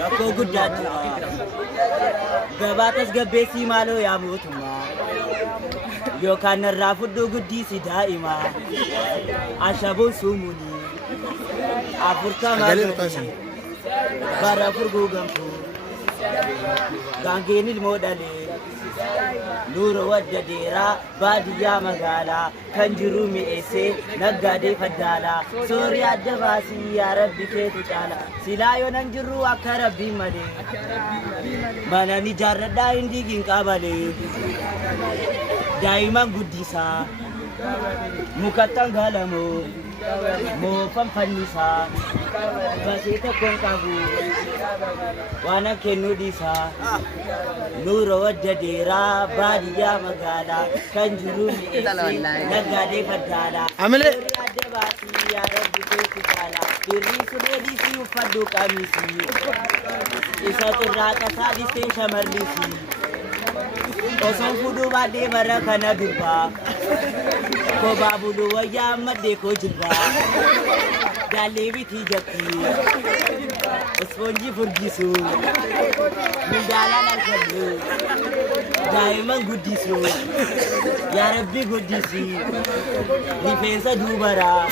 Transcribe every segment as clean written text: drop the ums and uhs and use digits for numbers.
Rakkoo guddaatu gabaatas gabbeessii maaloo yaa mootummaa yookaan narraa fudhuu guddisi daa'ima ashaboon suumuuni afurtama bara furguugamtu gaangeen ilmoo dhalee Nuuroon waddadeeraa baadiyyaa magaalaa kan jiru mi'eessee naggaadee faddaalaa soorii adda baasii yaa rabbi keetu caala silaa yoonan jirru akka rabbiin malee mana ni jaarradhaa hin diigin qabalee daa'iman guddisaa mukattan gaalamoo moofan fannisaa basee tokkoon qabu waan kennuu dhiisaa Nuuroon waddadeeraa baadiyyaa magaalaa kan jiru mi'eessee naggaadee faddaalaa soorii adda baasii yaa rabbi keetu caala birrii surree dhiisii uffadhu qamisii isa xirraa qasaa dhistee shamarrisii osoo fudhuu baadhee bara kana durbaa Koba bulu wayyaa maddee koo jirbaa jaallee bitii jabbii ispoonjii furgisu mindaalaan argadhu daa'iman guddisu yaa rabbi guddisi rifeensa duubaraa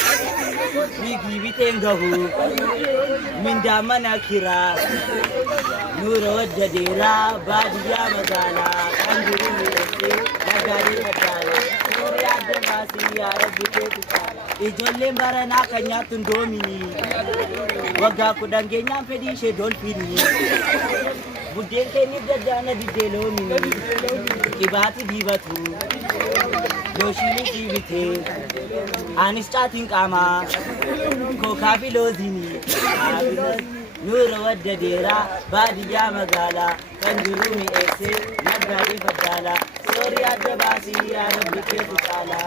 wiigii biteen gahu mindaa mana kiraa Nuuroon waddadeeraa baadiyyaa magaalaa kan jiru mi'eessee naggaadee faddaalaa soorii adda baasii yaa rabbi keetu caala ijoolleen baranaa kan nyaattu ndoomini waggaa 10 geenyaan fedhii ishee dolfiini buddeen keenyi gaddaana diddee loomini qibaati dibatu looshiinii siibitee anis caatiin qaamaa kookaa fi loozini Nuuroon waddadeeraa baadiyyaa magaalaa kan jiru mi'eessee naggaadee faddaalaa soorii adda baasii yaa rabbi keetu caala.